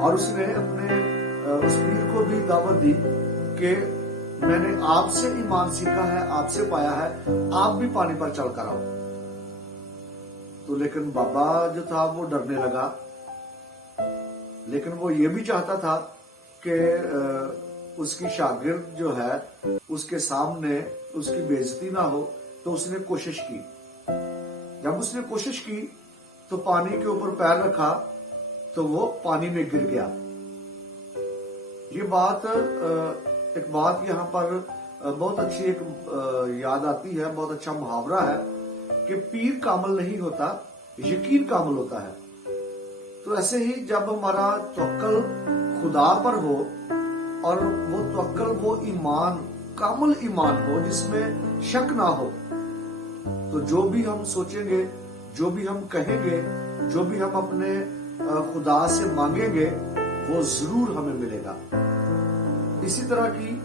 اور اس نے اپنے اس پیر کو بھی دعوت دی کہ میں نے آپ سے ایمان سیکھا ہے، آپ سے پایا ہے، آپ بھی پانی پر چل کر آؤ۔ تو لیکن بابا جو تھا وہ ڈرنے لگا، لیکن وہ یہ بھی چاہتا تھا کہ اس کی شاگرد جو ہے اس کے سامنے اس کی بے عزتی نہ ہو، تو اس نے کوشش کی۔ جب اس نے کوشش کی تو پانی کے اوپر پیر رکھا تو وہ پانی میں گر گیا۔ یہ بات ایک بات یہاں پر بہت اچھی ایک یاد آتی ہے، بہت اچھا محاورہ ہے کہ پیر کامل نہیں ہوتا، یقین کامل ہوتا ہے۔ تو ایسے ہی جب ہمارا توکل خدا پر ہو اور وہ توکل وہ ایمان کامل ایمان ہو جس میں شک نہ ہو، تو جو بھی ہم سوچیں گے، جو بھی ہم کہیں گے، جو بھی ہم اپنے خدا سے مانگیں گے وہ ضرور ہمیں ملے گا۔ اسی طرح کی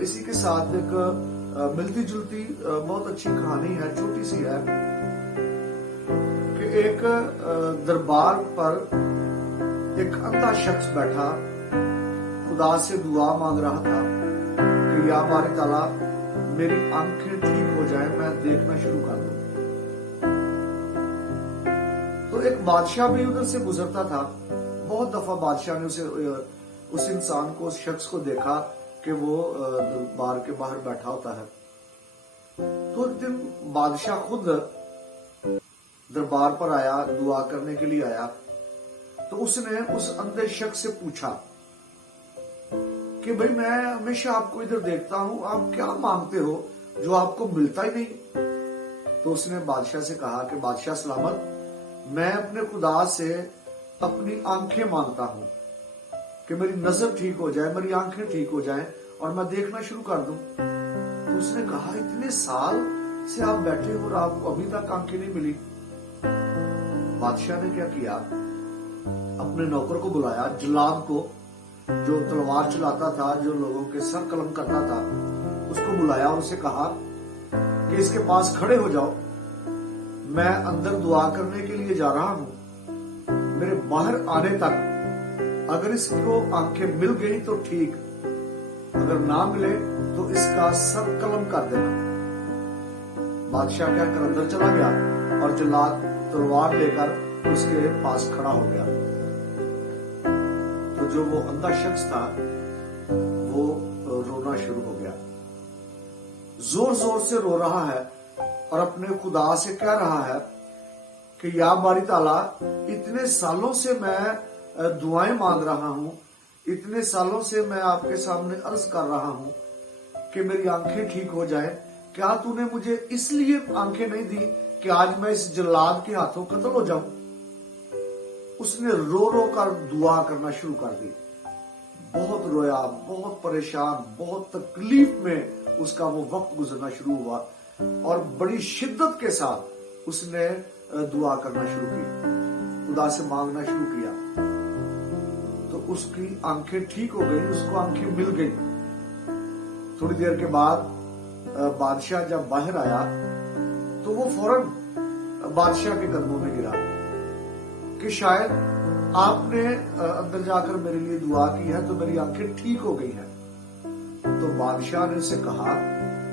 اسی کے ساتھ ایک ملتی جلتی بہت اچھی کہانی ہے، چھوٹی سی ہے، کہ ایک دربار پر ایک اندھا شخص بیٹھا خدا سے دعا مانگ رہا تھا کہ یا باری تعالیٰ میری آنکھیں ٹھیک ہو جائیں، میں دیکھنا شروع کر دوں۔ تو ایک بادشاہ بھی ادھر سے گزرتا تھا۔ بہت دفعہ بادشاہ نے اس انسان کو، اس شخص کو دیکھا کہ وہ دربار کے باہر بیٹھا ہوتا ہے۔ تو ایک دن بادشاہ خود دربار پر آیا، دعا کرنے کے لیے آیا، تو اس نے اس اندھے شخص سے پوچھا کہ بھئی میں ہمیشہ آپ کو ادھر دیکھتا ہوں، آپ کیا مانگتے ہو جو آپ کو ملتا ہی نہیں؟ تو اس نے بادشاہ سے کہا کہ بادشاہ سلامت، میں اپنے خدا سے اپنی آنکھیں مانگتا ہوں کہ میری نظر ٹھیک ہو جائے، میری آنکھیں ٹھیک ہو جائیں اور میں دیکھنا شروع کر دوں۔ تو اس نے کہا اتنے سال سے آپ بیٹھے ہو اور آپ کو ابھی تک آنکھیں نہیں ملی؟ بادشاہ نے کیا کیا، اپنے نوکر کو بلایا، جلاد کو جو تلوار چلاتا تھا، جو لوگوں کے سر قلم کرتا تھا، اس کو بلایا اور اسے کہا کہ اس کے پاس کھڑے ہو جاؤ، میں اندر دعا کرنے کے لیے جا رہا ہوں، میرے باہر آنے تک اگر اس کو آنکھیں مل گئی تو ٹھیک، اگر نہ ملے تو اس کا سر قلم کر دینا۔ بادشاہ کہہ کر اندر چلا گیا اور جلاد تلوار لے کر اس کے پاس کھڑا ہو گیا۔ تو جو وہ اندھا شخص تھا وہ رونا شروع ہو گیا، زور زور سے رو رہا ہے اور اپنے خدا سے کہہ رہا ہے کہ یا باری تعالیٰ اتنے سالوں سے میں دعائیں مانگ رہا ہوں، اتنے سالوں سے میں آپ کے سامنے عرض کر رہا ہوں کہ میری آنکھیں ٹھیک ہو جائیں، کیا تو نے مجھے اس لیے آنکھیں نہیں دی کہ آج میں اس جلاد کے ہاتھوں قتل ہو جاؤں؟ اس نے رو رو کر دعا کرنا شروع کر دی، بہت رویا، بہت پریشان، بہت تکلیف میں اس کا وہ وقت گزرنا شروع ہوا اور بڑی شدت کے ساتھ اس نے دعا کرنا شروع کی، خدا سے مانگنا شروع کیا۔ تو اس کی آنکھیں ٹھیک ہو گئی، اس کو آنکھیں مل گئی۔ تھوڑی دیر کے بعد بادشاہ جب باہر آیا تو وہ فوراً بادشاہ کے قدموں میں گرا کہ شاید آپ نے اندر جا کر میرے لیے دعا کی ہے تو میری آنکھیں ٹھیک ہو گئی ہیں۔ تو بادشاہ نے اسے کہا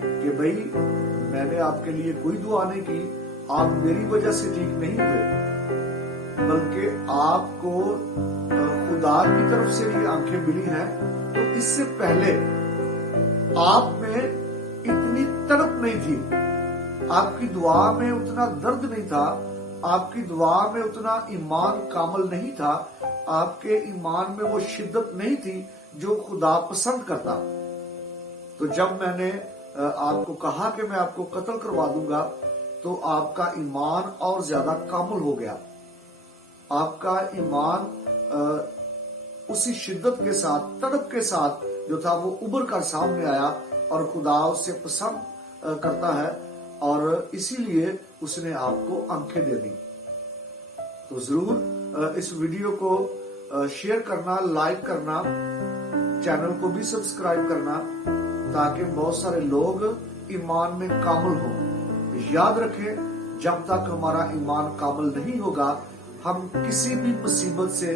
کہ بھئی میں نے آپ کے لیے کوئی دعا نہیں کی، آپ میری وجہ سے ٹھیک نہیں ہوئے، بلکہ آپ کو خدا کی طرف سے یہ آنکھیں ملی ہیں، تو اس سے پہلے آپ میں اتنی تڑپ نہیں تھی، آپ کی دعا میں اتنا درد نہیں تھا، آپ کی دعا میں اتنا ایمان کامل نہیں تھا، آپ کے ایمان میں وہ شدت نہیں تھی جو خدا پسند کرتا۔ تو جب میں نے آپ کو کہا کہ میں آپ کو قتل کروا دوں گا تو آپ کا ایمان اور زیادہ کامل ہو گیا، آپ کا ایمان اسی شدت کے ساتھ، تڑپ کے ساتھ جو تھا وہ ابھر کر سامنے آیا اور خدا اسے پسند کرتا ہے اور اسی لیے اس نے آپ کو آنکھیں دے دی۔ تو ضرور اس ویڈیو کو شیئر کرنا، لائک کرنا، چینل کو بھی سبسکرائب کرنا تاکہ بہت سارے لوگ ایمان میں کامل ہوں۔ یاد رکھیں، جب تک ہمارا ایمان کامل نہیں ہوگا ہم کسی بھی مصیبت سے